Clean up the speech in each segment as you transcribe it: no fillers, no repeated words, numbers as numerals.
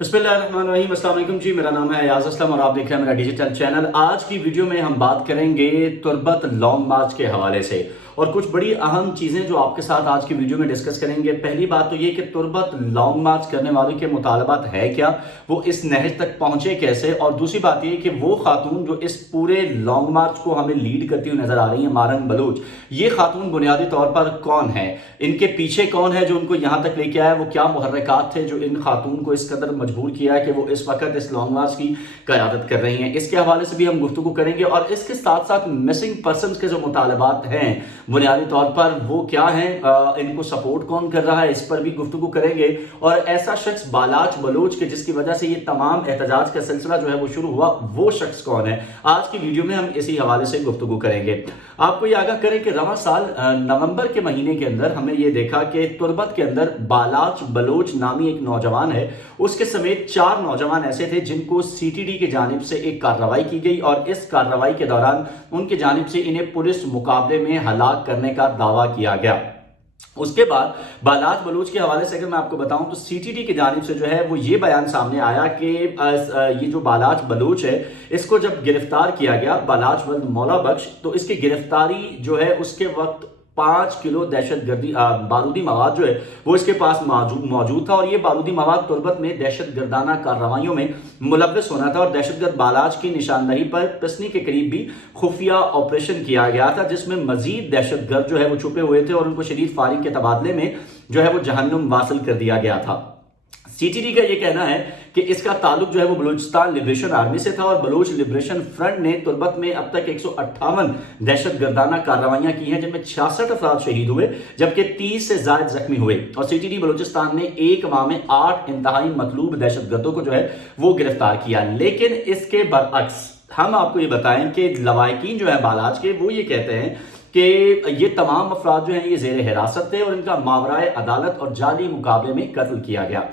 बिस्मिल्लाहिर्रहमानिर्रहीम। अस्सलाम वालेकुम जी, मेरा नाम है अयाज असलम और आप देख रहे हैं मेरा डिजिटल चैनल। आज की वीडियो में हम बात करेंगे तुर्बत लॉन्ग मार्च के हवाले से और कुछ बड़ी अहम चीज़ें जो आपके साथ आज की वीडियो में डिस्कस करेंगे। पहली बात तो ये कि तुर्बत लॉन्ग मार्च करने वालों के मुतालबात है क्या, वो इस नहज तक पहुंचे कैसे, और दूसरी बात ये कि वो खातून जो इस पूरे लॉन्ग मार्च को हमें लीड करती हुई नजर आ रही है, मारंग बलूच, ये खातून बुनियादी तौर पर कौन है, इनके पीछे कौन है जो उनको यहाँ तक लेके आया, वो क्या मुहर्रिकात थे जो इन खातून को इस कदर मजबूर किया है कि वो इस वक्त इस लॉन्ग मार्च की क़यादत कर रही हैं। इसके हवाले से भी हम गुफ्तगू करेंगे और इसके साथ साथ मिसिंग पर्सन के जो मुतालबात हैं बुनियादी तौर पर वो क्या हैं, इनको सपोर्ट कौन कर रहा है, इस पर भी गुफ्तगू करेंगे। और ऐसा शख्स बालाच बलोच के जिसकी वजह से ये तमाम एहतजाज का सिलसिला जो है वो शुरू हुआ, वो शख्स कौन है, आज की वीडियो में हम इसी हवाले से गुफ्तगू करेंगे। आपको ये आगाह करें कि रवां साल नवंबर के महीने के अंदर हमने ये देखा कि तुर्बत के अंदर बालाच बलोच नामी एक नौजवान है, उसके समेत 4 नौजवान ऐसे थे जिनको सीटीडी की जानिब से एक कार्रवाई की गई और इस कार्रवाई के दौरान उनकी जानिब से इन्हें पुलिस मुकाबले में हलाक करने का दावा किया गया। उसके बाद बालाच बलूच के हवाले से अगर मैं आपको बताऊं तो सीटीडी की जानिब से जो है वो ये बयान सामने आया कि ये जो बालाच बलूच है इसको जब गिरफ्तार किया गया बालाच वल्द मौला बख्श, तो इसकी गिरफ्तारी जो है उसके वक्त 5 किलो दहशतगर्दी बारूदी मवाद जो है वो इसके पास मौजूद था और ये बारूदी मवाद तुर्बत में दहशतगर्दाना कार्रवाइयों में मुलव्वस होना था और दहशतगर्द बालाच की निशानदही पर पसनी के करीब भी खुफिया ऑपरेशन किया गया था जिसमें मजीद दहशतगर्द जो है वो छुपे हुए थे और उनको शदीद फायरिंग के तबादले में जो है वो जहन्नुम वासिल कर दिया गया था। सीटीडी का ये कहना है कि इसका ताल्लुक जो है वो बलूचिस्तान लिबरेशन आर्मी से था और बलूच लिबरेशन फ्रंट ने तुर्बत में अब तक 158 दहशतगर्दाना कार्रवाइयां की हैं जिनमें 66 अफराद शहीद हुए जबकि 30 से ज्यादा जख्मी हुए और सीटीडी बलूचिस्तान ने एक माह में 8 इंतहाई मतलूब दहशतगर्दों को जो है वो गिरफ्तार किया। लेकिन इसके बरअक्स हम आपको ये बताएं कि लवाहिकीन जो है बालाच के वो ये कहते हैं कि ये तमाम अफराद जो हैं ये जेर हिरासत थे और इनका मावराए अदालत और जाली मुकाबले में कत्ल किया गया।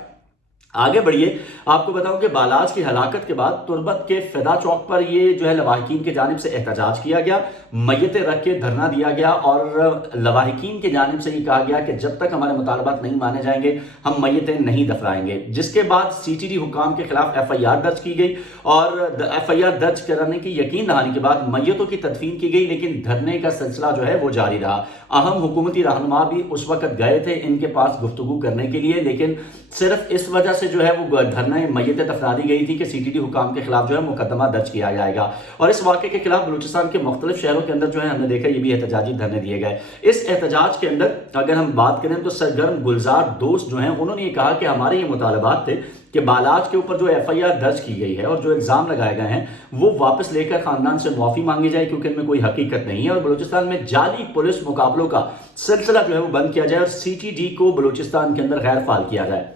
आगे बढ़िए, आपको बताऊं कि बालाच की हलाकत के बाद तुर्बत के फिदा चौक पर ये जो है लवाहिकीन की जानिब से एहतजाज किया गया, मैयतें रख के धरना दिया गया और लवाहिकीन की जानिब से ये कहा गया कि जब तक हमारे मुतालबात नहीं माने जाएंगे हम मैयतें नहीं दफनाएंगे। जिसके बाद सीटीडी हुकाम के खिलाफ FIR दर्ज की गई और FIR दर्ज कराने की यकीन दहानी के बाद मैयतों की तदफीन की गई, लेकिन धरने का सिलसिला जो है वो जारी रहा। अहम हुकूमती रहनुमा भी उस वक्त गए थे इनके पास गुफ्तगू करने के लिए, लेकिन सिर्फ इस वजह से जो है वो धरना मैयतें दफना दी गई थी कि सीटीडी हुकाम के खिलाफ जो है मुकदमा दर्ज किया जाएगा। और इस वाक़े के खिलाफ बलूचिस्तान के मुख्तलिफ शहरों के अंदर जो है हमने देखा ये भी एहतजाजी धरने दिए गए। इस एहतजाज के अंदर अगर हम बात करें तो सरगर्म गुलजार दोस्त जो हैं उन्होंने ये कहा कि हमारे ये मुतालबात थे कि बालाच के ऊपर जो FIR दर्ज की गई है और जो इल्जाम लगाए गए हैं वो वापस लेकर खानदान से मुआफी मांगी जाए क्योंकि इनमें कोई हकीकत नहीं है और बलूचिस्तान में जाली पुलिस मुकाबलों का सिलसिला जो है वो बंद किया जाए और सीटीडी को बलूचिस्तान के अंदर गैर फाल किया जाए।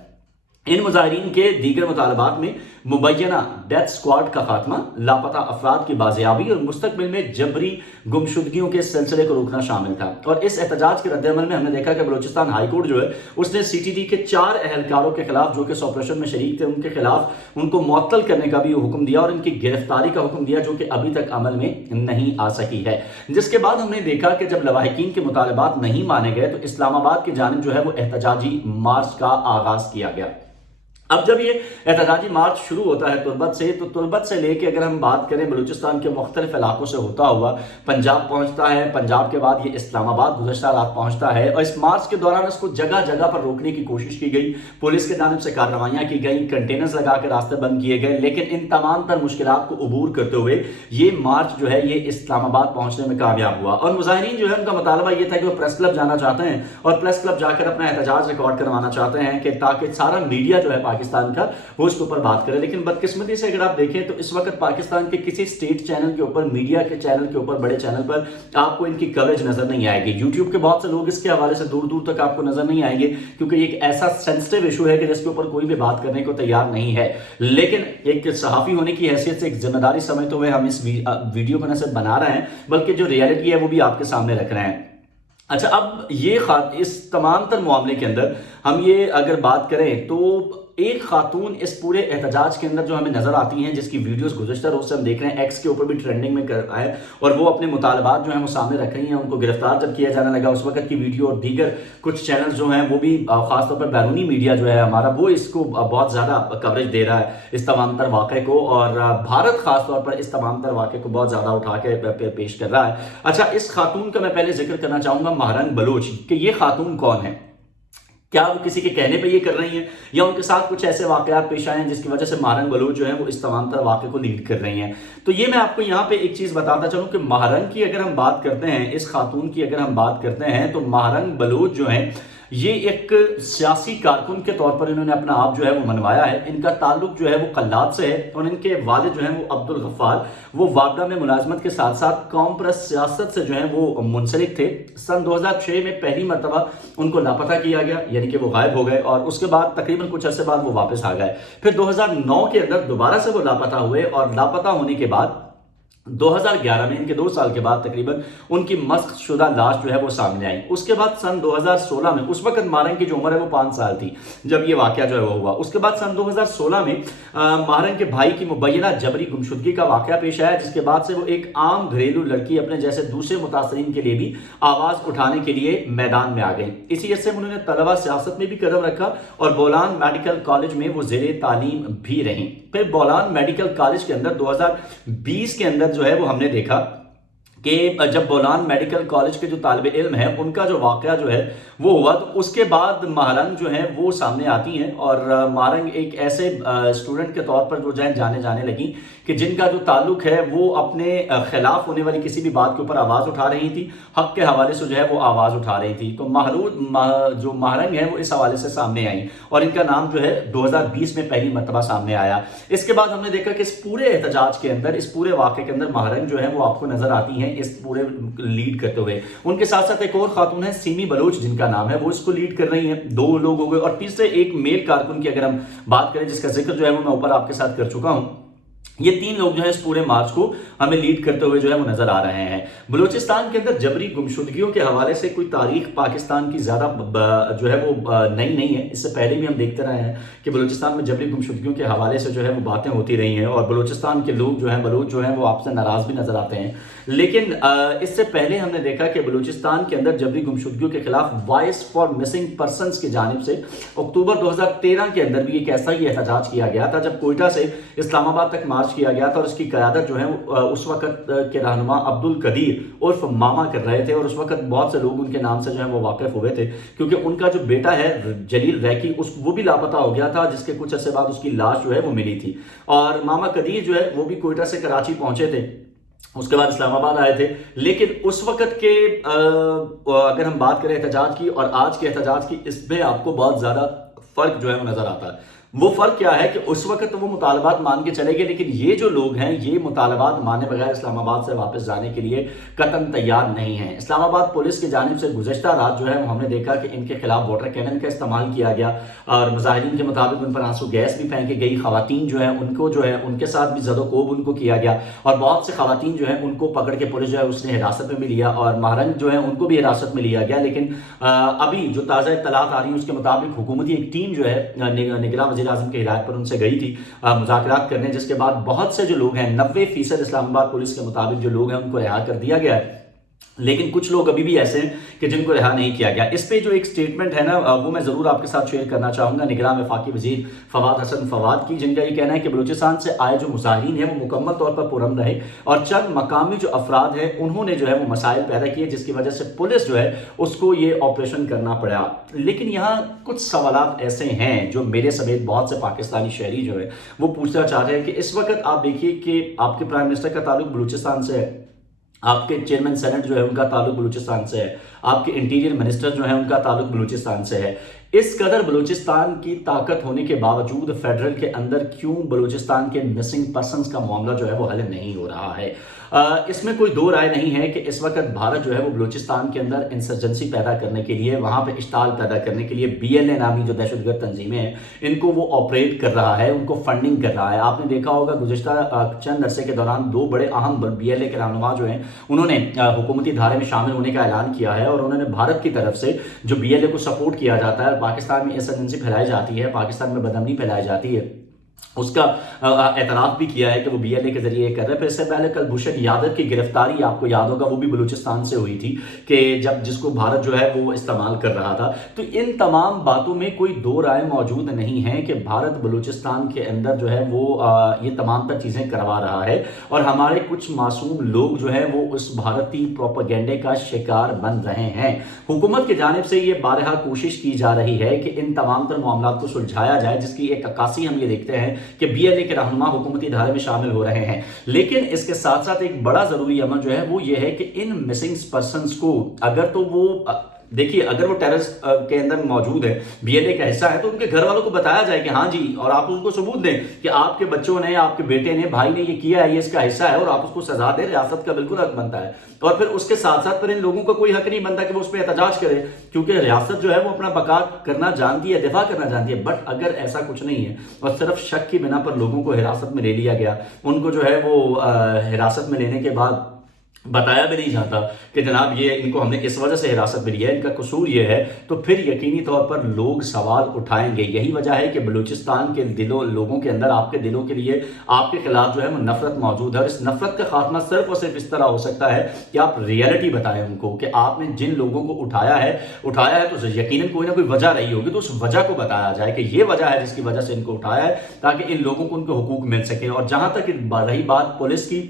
इन मुजाहिरीन के दीगर मुतालबात में मुबैना डेथ स्क्वाड का खात्मा, लापता अफराद की बाजियाबी और मुस्तकबिल में जबरी गुमशुदगियों के सिलसिले को रोकना शामिल था। और इस एहतजाज के रद्दअमल में हमने देखा कि बलूचिस्तान हाई कोर्ट जो है उसने सीटीडी के 4 एहलकारों के खिलाफ जो कि इस ऑपरेशन में शरीक थे उनके खिलाफ उनको मुअत्तल करने का भी हुक्म दिया और इनकी गिरफ्तारी का हुक्म दिया जो कि अभी तक अमल में नहीं आ सकी है। जिसके बाद हमने देखा कि जब लवाहिकीन के मुतालबात नहीं माने गए तो इस्लामाबाद की जानिब जो है वो एहतजाजी मार्च का आगाज किया गया। अब जब ये एहतजाजी मार्च शुरू होता है तुर्बत से, तो तुर्बत से लेके अगर हम बात करें बलूचिस्तान के मुख्तलिफ इलाकों से होता हुआ पंजाब पहुंचता है, पंजाब के बाद ये इस्लामाबाद गुज़श्ता रात पहुंचता है और इस मार्च के दौरान इसको जगह जगह पर रोकने की कोशिश की गई, पुलिस के जानिब से कार्रवाइयाँ की गई, कंटेनर्स लगा के रास्ते बंद किए गए, लेकिन इन तमाम तर मुश्किलात को अबूर करते हुए ये मार्च जो है ये इस्लामाबाद पहुंचने में कामयाब हुआ। और मुजाहिरीन जो है उनका मुतालबा ये था कि वो प्रेस क्लब जाना चाहते हैं और प्रेस क्लब जाकर अपना एहतजाज रिकॉर्ड करवाना चाहते हैं कि ताकि सारा मीडिया जो है पाकिस्तान का वो इसके ऊपर बात करे। लेकिन बदकिस्मती से अगर आप देखें तो इस वक्त पाकिस्तान के किसी स्टेट चैनल के ऊपर, मीडिया के चैनल के ऊपर, बड़े चैनल पर आपको इनकी कवरेज नजर नहीं आएगी। यूट्यूब के बहुत से लोग इसके हवाले से दूर दूर तक आपको नजर नहीं आएंगे क्योंकि ये एक ऐसा सेंसिटिव इशू है कि जिसके ऊपर कोई भी बात करने को तैयार नहीं है। लेकिन एक सहाफी होने की हैसियत से एक जिम्मेदारी समझते हुए हम इस वीडियो को न सिर्फ बना रहे हैं बल्कि जो रियलिटी है वो भी आपके सामने रख रहे हैं। अच्छा, अब ये इस तमाम तर मामले के अंदर हम ये अगर बात करें तो ایک خاتون اس پورے احتجاج کے اندر جو ہمیں نظر آتی ہیں، جس کی ویڈیوز گزشتہ روز سے ہم دیکھ رہے ہیں، ایکس کے اوپر بھی ٹرینڈنگ میں کر رہا ہے، اور وہ اپنے مطالبات جو ہیں وہ سامنے رکھ رہی ہیں. ان کو گرفتار جب کیا جانے لگا اس وقت کی ویڈیو اور دیگر کچھ چینلز جو ہیں وہ بھی خاص طور پر بیرونی میڈیا جو ہے ہمارا، وہ اس کو بہت زیادہ کوریج دے رہا ہے اس تمام تر واقعے کو، اور بھارت خاص طور پر اس تمام تر واقعے کو بہت زیادہ اٹھا کے پیش کر رہا ہے. اچھا، اس خاتون کا میں پہلے ذکر کرنا چاہوں گا، مہرنگ بلوچ، کہ یہ خاتون کون ہے؟ کیا وہ کسی کے کہنے پہ یہ کر رہی ہیں، یا ان کے ساتھ کچھ ایسے واقعات پیش آئے ہیں جس کی وجہ سے مہرنگ بلوچ جو ہے وہ اس تمام تر واقعے کو لیڈ کر رہی ہیں؟ تو یہ میں آپ کو یہاں پہ ایک چیز بتاتا چلوں کہ مہرنگ کی اگر ہم بات کرتے ہیں، اس خاتون کی اگر ہم بات کرتے ہیں، تو مہرنگ بلوچ جو ہیں یہ ایک سیاسی کارکن کے طور پر انہوں نے اپنا آپ جو ہے وہ منوایا ہے. ان کا تعلق جو ہے وہ قلات سے ہے، اور ان کے والد جو ہیں وہ عبدالغفار، وہ واگا میں ملازمت کے ساتھ ساتھ قوم پرست سیاست سے جو ہیں وہ منسلک تھے. سن 2006 میں پہلی مرتبہ ان کو لاپتہ کیا گیا، یعنی کہ وہ غائب ہو گئے، اور اس کے بعد تقریباً کچھ عرصے بعد وہ واپس آ گئے. پھر 2009 کے اندر دوبارہ سے وہ لاپتہ ہوئے، اور لاپتہ ہونے کے بعد 2011 میں، ان کے 2 سال کے بعد تقریباً، ان کی مسخ شدہ لاش جو ہے وہ سامنے آئی. اس کے بعد سن 2016 میں، اس وقت مہرنگ کی جو عمر ہے وہ 5 سال تھی جب یہ واقعہ جو ہے وہ ہوا. اس کے بعد سن 2016 میں مہرنگ کے بھائی کی مبینہ جبری گمشدگی کا واقعہ پیش آیا، جس کے بعد سے وہ ایک عام گھریلو لڑکی اپنے جیسے دوسرے متاثرین کے لیے بھی آواز اٹھانے کے لیے میدان میں آ گئی. اسی عرصے میں انہوں نے طلبہ سیاست میں بھی قدم رکھا، اور بولان میڈیکل کالج میں وہ زیر تعلیم بھی رہیں. پھر بولان میڈیکل کالج کے اندر 2020 کے اندر جو ہے وہ ہم نے دیکھا کہ جب بولان میڈیکل کالج کے جو طالب علم ہیں ان کا جو واقعہ جو ہے وہ ہوا، تو اس کے بعد مہرنگ جو ہیں وہ سامنے آتی ہیں، اور مہرنگ ایک ایسے اسٹوڈنٹ کے طور پر جو جانے لگی کہ جن کا جو تعلق ہے وہ اپنے خلاف ہونے والی کسی بھی بات کے اوپر آواز اٹھا رہی تھی، حق کے حوالے سے جو ہے وہ آواز اٹھا رہی تھی. تو جو مہرنگ ہے وہ اس حوالے سے سامنے آئی، اور ان کا نام جو ہے 2020 میں پہلی مرتبہ سامنے آیا. اس کے بعد ہم نے دیکھا کہ اس پورے احتجاج کے اندر، اس پورے واقعے کے اندر مہرنگ جو ہے وہ آپ کو نظر آتی ہیں اس پورے لیڈ کرتے ہوئے. ان کے ساتھ ساتھ ایک اور خاتون ہے سیمی بلوچ جن کا نام ہے، وہ اس کو لیڈ کر رہی ہیں. 2 لوگ ہو گئے، اور تیسرے ایک میل کارکن کی اگر ہم بات کریں جس کا ذکر جو ہے وہ میں اوپر آپ کے ساتھ کر چکا ہوں. یہ 3 لوگ جو ہے اس پورے مارچ کو ہمیں لیڈ کرتے ہوئے جو ہے وہ نظر آ رہے ہیں. بلوچستان کے اندر جبری گمشدگیوں کے حوالے سے کوئی تاریخ پاکستان کی زیادہ جو ہے وہ نئی نہیں ہے. اس سے پہلے بھی ہم دیکھتے رہے ہیں کہ بلوچستان میں جبری گمشدگیوں کے حوالے سے جو ہے وہ باتیں ہوتی رہی ہیں، اور بلوچستان کے لوگ جو ہیں، بلوچ جو ہیں، وہ آپ سے ناراض بھی نظر آتے ہیں. لیکن اس سے پہلے ہم نے دیکھا کہ بلوچستان کے اندر جبری گمشدگیوں کے خلاف وائس فار مسنگ پرسنز کی جانب سے اکتوبر 2013 کے اندر بھی ایک ایسا ہی احتجاج کیا گیا تھا، جب کوئٹہ سے اسلام آباد تک مارچ کیا گیا تھا، اور اس کی قیادت جو ہے اس وقت کے رہنما عبدالقدیر عرف ماما کر رہے تھے. اور اس وقت بہت سے لوگ ان کے نام سے جو ہے وہ واقف ہوئے تھے، کیونکہ ان کا جو بیٹا ہے جلیل ریکی وہ بھی لاپتہ ہو گیا تھا، جس کے کچھ عرصے بعد اس کی لاش جو ہے وہ ملی تھی. اور ماما قدیر جو ہے وہ بھی کوئٹہ سے کراچی پہنچے تھے، اس کے بعد اسلام آباد آئے تھے. لیکن اس وقت کے اگر ہم بات کریں احتجاج کی اور آج کے احتجاج کی، اس میں آپ کو بہت زیادہ فرق جو ہے وہ نظر آتا ہے. وہ فرق کیا ہے کہ اس وقت وہ مطالبات مان کے چلے گئے، لیکن یہ جو لوگ ہیں یہ مطالبات مانے بغیر اسلام آباد سے واپس جانے کے لیے قطعاً تیار نہیں ہیں. اسلام آباد پولیس کی جانب سے گزشتہ رات جو ہے ہم نے دیکھا کہ ان کے خلاف واٹر کینن کا استعمال کیا گیا، اور مظاہرین کے مطابق ان پر آنسو گیس بھی پھینکی گئی. خواتین جو ہیں ان کو جو ہے ان کے ساتھ بھی زد و کوب ان کو کیا گیا، اور بہت سے خواتین جو ہیں ان کو پکڑ کے پولیس جو ہے اس نے حراست میں بھی لیا، اور مہرنگ جو ہے ان کو بھی حراست میں لیا گیا. لیکن ابھی جو تازہ اطلاعات آ رہی ہیں اس کے مطابق حکومتی ایک ٹیم جو ہے نگراں وزیر اعظم کی ہدایت پر ان سے گئی تھی مذاکرات کرنے، جس کے بعد بہت سے جو لوگ ہیں 90% اسلام آباد پولیس کے مطابق جو لوگ ہیں ان کو رہا کر دیا گیا ہے. لیکن کچھ لوگ ابھی بھی ایسے ہیں کہ جن کو رہا نہیں کیا گیا. اس پہ جو ایک سٹیٹمنٹ ہے نا وہ میں ضرور آپ کے ساتھ شیئر کرنا چاہوں گا نگراں وفاقی وزیر فواد حسن فواد کی، جن کا یہ کہنا ہے کہ بلوچستان سے آئے جو مظاہرین ہیں وہ مکمل طور پر پرامن رہے، اور چند مقامی جو افراد ہیں انہوں نے جو ہے وہ مسائل پیدا کیے، جس کی وجہ سے پولیس جو ہے اس کو یہ آپریشن کرنا پڑا. لیکن یہاں کچھ سوالات ایسے ہیں جو میرے سمیت بہت سے پاکستانی شہری جو ہے وہ پوچھنا چاہ رہے ہیں کہ اس وقت آپ دیکھیے کہ آپ کے پرائم منسٹر کا تعلق بلوچستان سے ہے، آپ کے چیئرمین سینٹ جو ہے ان کا تعلق بلوچستان سے ہے، آپ کے انٹیریئر منسٹر جو ہیں ان کا تعلق بلوچستان سے ہے. اس قدر بلوچستان کی طاقت ہونے کے باوجود فیڈرل کے اندر کیوں بلوچستان کے مسنگ پرسنز کا معاملہ جو ہے وہ حل نہیں ہو رہا ہے؟ اس میں کوئی دو رائے نہیں ہے کہ اس وقت بھارت جو ہے وہ بلوچستان کے اندر انسرجنسی پیدا کرنے کے لیے، وہاں پہ اشتعال پیدا کرنے کے لیے BLA نامی جو دہشت گرد تنظیمیں ہیں ان کو وہ آپریٹ کر رہا ہے، ان کو فنڈنگ کر رہا ہے. آپ نے دیکھا ہوگا گزشتہ چند عرصے کے دوران 2 بڑے اہم BLA کے رہنما جو ہیں انہوں نے حکومتی دھارے میں شامل ہونے کا اعلان کیا ہے، اور انہوں نے بھارت کی طرف سے جو BLA کو سپورٹ کیا جاتا ہے पाकिस्तान में इंसर्जेंसी फैलाई जाती है, पाकिस्तान में बदअमनी फैलाई जाती है, उसका एतराफ़ भी किया है कि वो BLA के जरिए कर रहे हैं। फिर इससे पहले कुलभूषण यादव की गिरफ्तारी आपको याद होगा, वो भी बलूचिस्तान से हुई थी, कि जब जिसको भारत जो है वो इस्तेमाल कर रहा था। तो इन तमाम बातों में कोई दो राय मौजूद नहीं है कि भारत बलूचिस्तान के अंदर जो है वो ये तमाम तर चीज़ें करवा रहा है, और हमारे कुछ मासूम लोग जो है वो उस भारतीय प्रोपेगेंडे का शिकार बन रहे हैं। हुकूमत की जानिब से ये बारहा कोशिश की जा रही है कि इन तमाम तर मामला को सुलझाया जाए, जिसकी एक अक्कासी हम ये देखते हैं कि BLA के रहनुमा हुकूमती धारे में शामिल हो रहे हैं। लेकिन इसके साथ साथ एक बड़ा जरूरी अमल जो है वो ये है कि इन मिसिंग पर्सन्स को, अगर तो वो देखिए, अगर वो टेररिस्ट के अंदर मौजूद है, BLA का हिस्सा है, तो उनके घर वालों को बताया जाए कि हाँ जी, और आप उनको सबूत दें कि आपके बच्चों ने, आपके बेटे ने, भाई ने ये किया है, ये इसका हिस्सा है, और आप उसको सजा दें। रियासत का बिल्कुल हक बनता है। और फिर उसके साथ साथ फिर इन लोगों का कोई हक नहीं बनता कि वो उस पर एहतजाज करे, क्योंकि रियासत जो है वो अपना बका करना जानती है, दिफा करना जानती है। बट अगर ऐसा कुछ नहीं है और सिर्फ शक की बिना पर लोगों को हिरासत में ले लिया गया, उनको जो है वो हिरासत में लेने के बाद बताया भी नहीं जाता कि जनाब ये इनको हमने इस वजह से हिरासत में लिया है, इनका कसूर ये है, तो फिर यकीनी तौर पर लोग सवाल उठाएंगे। यही वजह है कि बलूचिस्तान के लोगों के अंदर, आपके दिलों के लिए, आपके खिलाफ जो है वो नफरत मौजूद है। और इस नफरत का खात्मा सिर्फ और सिर्फ इस तरह हो सकता है कि आप रियलिटी बताएं उनको कि आपने जिन लोगों को उठाया है तो यकीनन कोई ना कोई वजह रही होगी, तो उस वजह को बताया जाए कि ये वजह है जिसकी वजह से इनको उठाया है, ताकि इन लोगों को उनके हुकूक मिल सके। और जहां तक रही बात पुलिस की,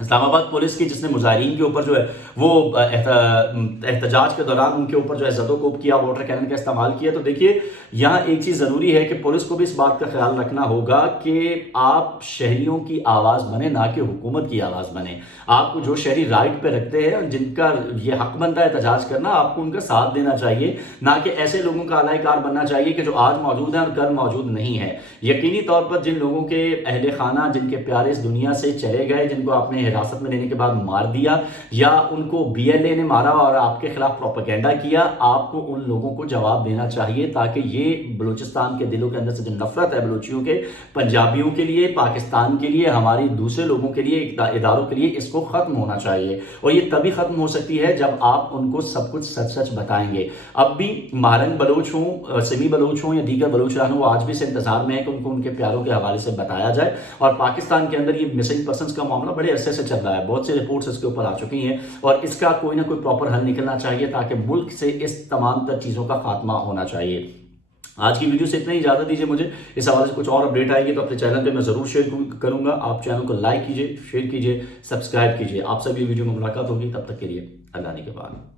इस्लामाबाद पुलिस की, जिसने मुजाहिरीन के ऊपर जो है वो एहतजाज के दौरान उनके ऊपर जो है ज़दोकोब किया, वाटर कैनन का इस्तेमाल किया, तो देखिए यहाँ एक चीज़ ज़रूरी है कि पुलिस को भी इस बात का ख्याल रखना होगा कि आप शहरियों की आवाज़ बने, ना कि हुकूमत की आवाज़ बने। आपको जो शहरी राइट पे रखते हैं, जिनका ये हक बनता है एहतजाज करना, आपको उनका साथ देना चाहिए, ना कि ऐसे लोगों का अलाइकार बनना चाहिए कि जो आज मौजूद है और कल मौजूद नहीं है। यकीनी तौर पर जिन लोगों के अहले खाना, जिनके प्यारे इस दुनिया से चले गए, जिनको आपने हिरासत में लेने के बाद मार दिया, या उनको BLA ने मारा और आपके खिलाफ प्रोपेगेंडा किया, आपको उन लोगों को जवाब देना चाहिए, ताकि ये बलूचिस्तान के दिलों के अंदर से जो नफरत है बलूचियों के, पंजाबियों के लिए, पाकिस्तान के लिए, हमारी दूसरे लोगों के लिए, इदारों के लिए, इसको खत्म होना चाहिए। और ये तभी खत्म हो सकती है जब आप उनको सब कुछ सच सच बताएंगे। अब भी महारंग बलोच हों, सिमी बलोच हों या दीगर बलोच रहन, वो आज भी से इंतजार में है कि उनको उनके प्यारों के हवाले से बताया जाए। और पाकिस्तान के अंदर ये मिसिंग पर्सन्स का मामला बड़े अरसे से चल रहा है, बहुत सी रिपोर्ट्स इसके ऊपर आ चुकी हैं, और इसका कोई ना कोई प्रॉपर हल निकलना चाहिए, ताकि मुल्क से इस तमाम तर चीज़ों का खात्मा होना चाहिए। आज की वीडियो से इतना ही, इजाजत दीजिए मुझे। इस हवाले से कुछ और अपडेट आएगी तो अपने चैनल पे मैं ज़रूर शेयर करूंगा। आप चैनल को लाइक कीजिए, शेयर कीजिए, सब्सक्राइब कीजिए। आप सभी वीडियो में मुलाकात होगी, तब तक के लिए अल्लाह के बाद।